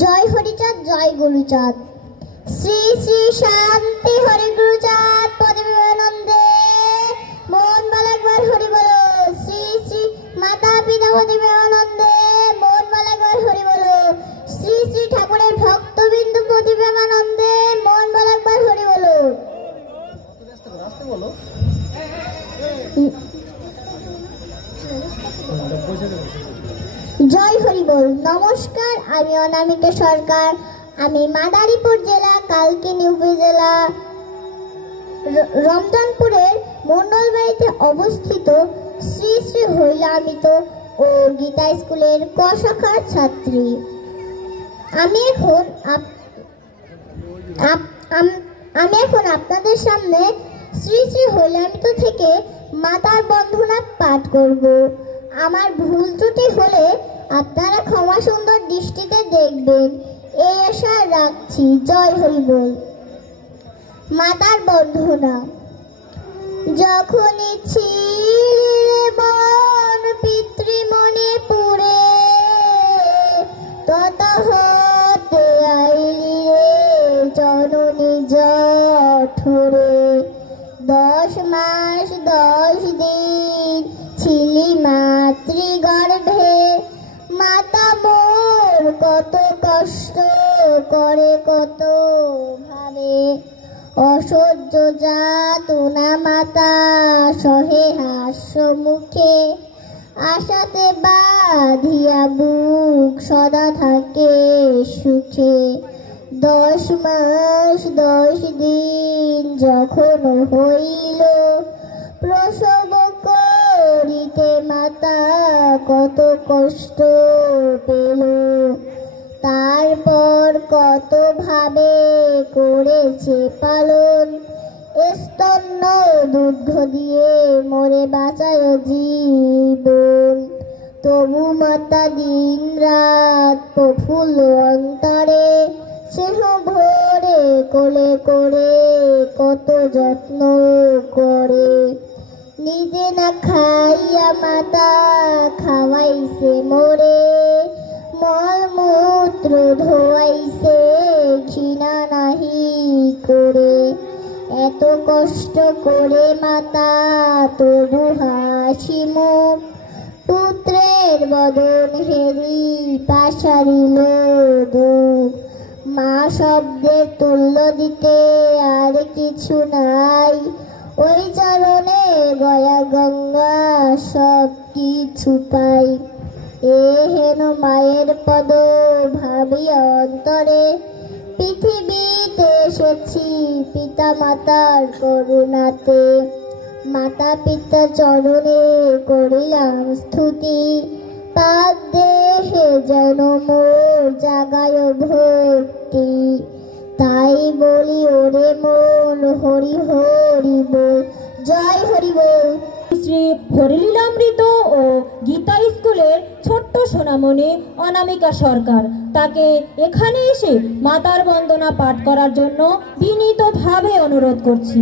জয় হরিচাঁদ, জয় গুরুচাঁদ। শ্রী শ্রী শান্তি হরি গুরুচাঁদ পদবিমানন্দে মোহন বালাকবার হরি বলো। শ্রী শ্রী মাতা পিতা পদবিমানন্দে মোহন বালাকবার হরি বলো। শ্রী শ্রী ঠাকুরের ভক্তবিন্দু পদবিমানন্দে মোহন বালাকবার হরি বলো। জয় হরি বল। নমস্কার, আমি অনামিকা সরকার। আমি মাদারীপুর জেলা কালকিনি উপজেলা রমজানপুরের মন্ডলবাড়িতে অবস্থিত শ্রী শ্রী হরিলামিত ও গীতা স্কুলের ক শাখার ছাত্রী। আমি এখন আপনাদের সামনে শ্রী শ্রী হরিলামিত থেকে মাতার বন্দনা পাঠ করব। আমার ভুল ত্রুটি হলে আপনারা ক্ষমা সুন্দর দৃষ্টিতে দেখবেন, এই আশা রাখছি। জয় হরি বল। মাতার বন্দনা। যখনই ছিলে বন পিতৃমনে পুরে, তত হতে আইলি রে জননী জঠরে। 10 মাস 10 দিন ছিলি মাতৃগর্ভে, মাতা মোর কত কষ্ট করে কত ভাবে। অসহ্য যাতনা মাতা সহে হাস্য মুখে, আশাতে বাঁধিয়া বুক সদা থাকে সুখে। 10 মাস 10 দিন যখন হইল, প্রসব করিতে মাতা কত কষ্ট পেল। তারপর কত ভাবে করেছে পালন, স্তন্য দুগ্ধ দিয়ে মোরে বাঁচায় জীবন। তবু মাতা দিন রাত প্রফুল্ল অন্তরে, স্নেহ ভরে কোলে করে কত যত্ন করে। নিজে না খাইয়া মাতা খাওয়াইছে মোরে, মলমূত্র ধোয়াইছে ঘৃণা নাহি করে। এত কষ্ট করে মাতা তবু হাসি মুখ, পুত্রের বদন হেরি পাশারিল দুঃখ। মা শব্দের তুল্য দিতে আর কিছু নাই, ওই চরণে গয়া গঙ্গা সব কিছু পাই। এ হেন মায়ের পদ ভাবি অন্তরে, পৃথিবীতে এসেছি পিতা মাতার করুণাতে। মাতা পিতা চরণে করিলাম স্তুতি, পাপ দেহে যেন মোর জাগায় ভক্তি। তাই বলি ওরে মন হরি হরি বল। জয় হরি বল। শ্রী হরিলীলামৃত ও গীতা স্কুলের ছোট্ট সোনামণি অনামিকা সরকার, তাকে এখানে এসে মাতার বন্দনা পাঠ করার জন্য বিনীতভাবে অনুরোধ করছি।